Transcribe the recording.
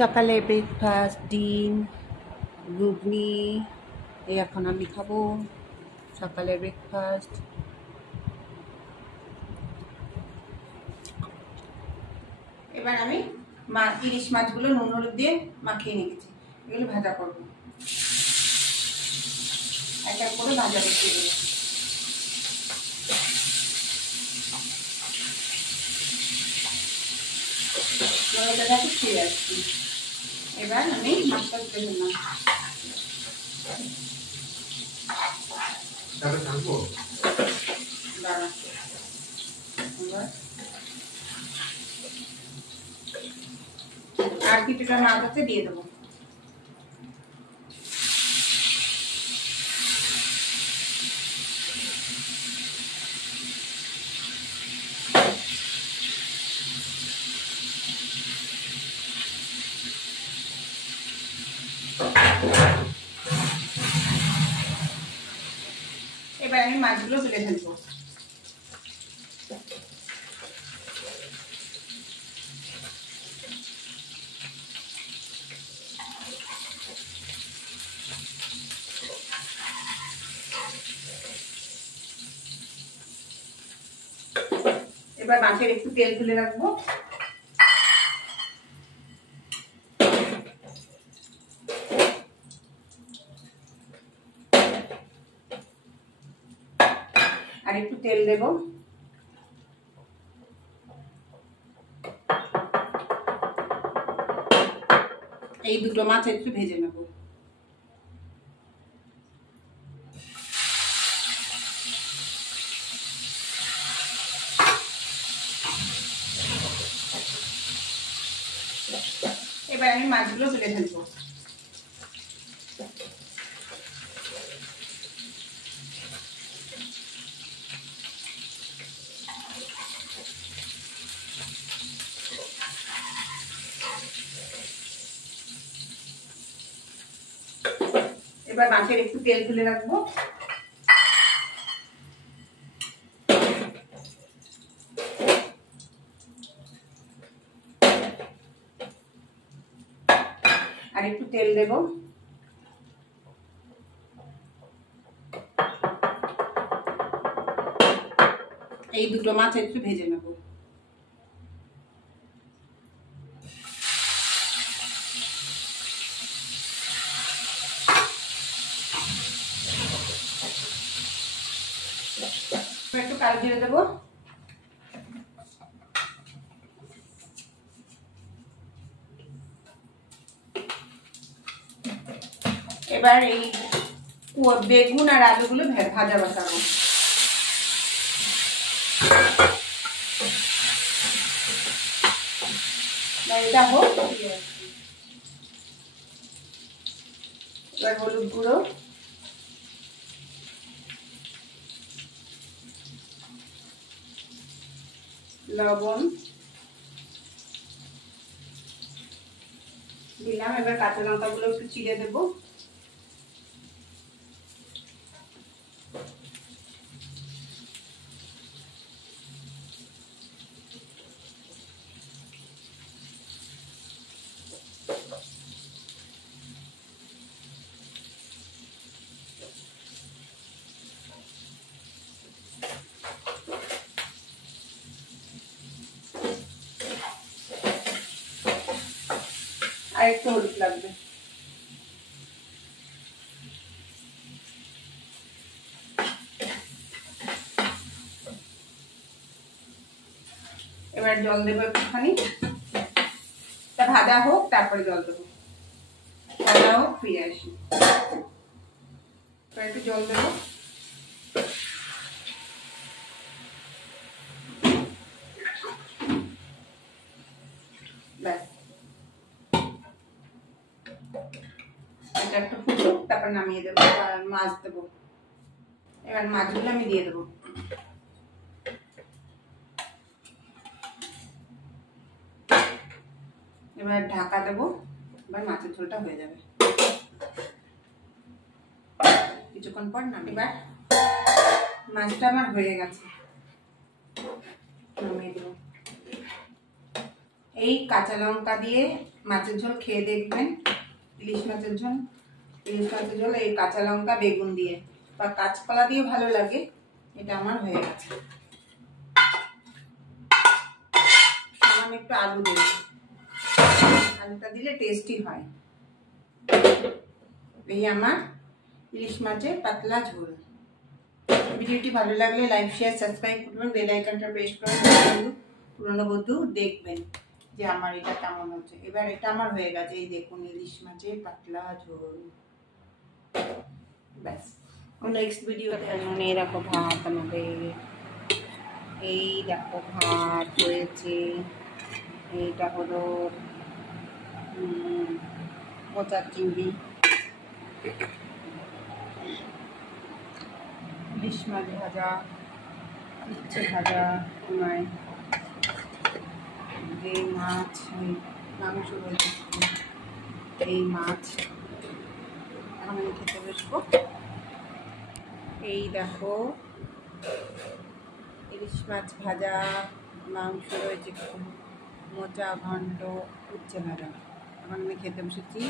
সকালে ব্রেকফাস্ট ডিম ঘুগনি এই এখন আমি খাবো সকালে ব্রেকফাস্ট। এবার আমি ইলিশ মাছগুলো নুন হলুদ দিয়ে মাখিয়ে নিয়েছি, এগুলো ভাজা করবো, এক এক করে ভাজা করতে দেবো। ফিরে আসছি, এবার আমি মাছটা তুলে নিলাম। আর কিছুটা মাছ আছে দিয়ে দেবো। এবার আমি মাছগুলো তুলে ফেলবো। এবার মাছের একটু তেল তুলে রাখবো। আর একটু তেল দেব। এই দুটো মাছ একটু ভেজে নেব। এবার আমি মাছগুলো তুলে ফেলবো। এবার মাছের একটু তেল তুলে রাখবো। আর একটু তেল দেব। এই দুটো মাছ একটু ভেজে নেব। একটু কালো জিরে দেবো। এবার এই বেগুন আর আলুগুলো ভাজা বসাবো। এটা হোক, এবার হলুদ গুঁড়ো, লবণ দিলাম। এবার কাঁচা লঙ্কাগুলো একটু চিড়ে দেবো। আর একটু হলুদ লাগবে। এবার জল দেবো একটুখানি, তা ভাজা হোক তারপরে জল দেবো। ভাজা হোক, ফিরে আসি। এবার একটু জল দেবো। ব্যাস, এটা একটু ফুটুক, তারপর নামিয়ে দেবো। মাছ দেবো। এবার মাছগুলো আমি দিয়ে দেবো। এবার ঢাকা দেবো। এবার মাছের ঝোলটা হয়ে যাবে। কিছুক্ষণ পর নামিয়ে, এবার মাছটা আমার হয়ে গেছে, নামিয়ে দেবো। এই কাঁচা লঙ্কা দিয়ে মাছের ঝোল খেয়ে দেখবেন, ইলিশ মাছের ঝোল। ইলিশ মাছের ঝোল এই কাঁচা লঙ্কা বেগুন দিয়ে বা কাঁচকলা দিয়ে ভালো লাগে। এটা আমার হয়ে গেছে। সামান্য একটু আলু দেব, আলুটা দিলে টেস্টি হয়। এই আমার ইলিশ মাছের পাতলা ঝোল। ভিডিওটি ভালো লাগলে লাইক শেয়ার সাবস্ক্রাইব করবেন, বেল আইকনটা প্রেস করবেন। পুরনো বন্ধু দেখবেন যে আমার এটা কেমন হচ্ছে। এবার এটা আমার হয়ে গেছে। এই দেখুন ইলিশ মাছের পাতলা ঝোল। ব্যাস, নেক্সট ভিডিওতে এই দেখো ভাত আমাদের, এই দেখো ভাত হয়েছে। এইটা হলো মোচার চিংড়ি, ইলিশ মাছ ভাজা, উচ্ছে ভাজা, নয় যে মাছ মাংস রয়েছে, এই মাছ। এখন আমি খেতে বসবো। এই দেখো ইলিশ মাছ ভাজা, মাংস রয়েছে, মোচা ঘন্ট, উচ্ছে ভাজা। এখন আমি খেতে বসেছি।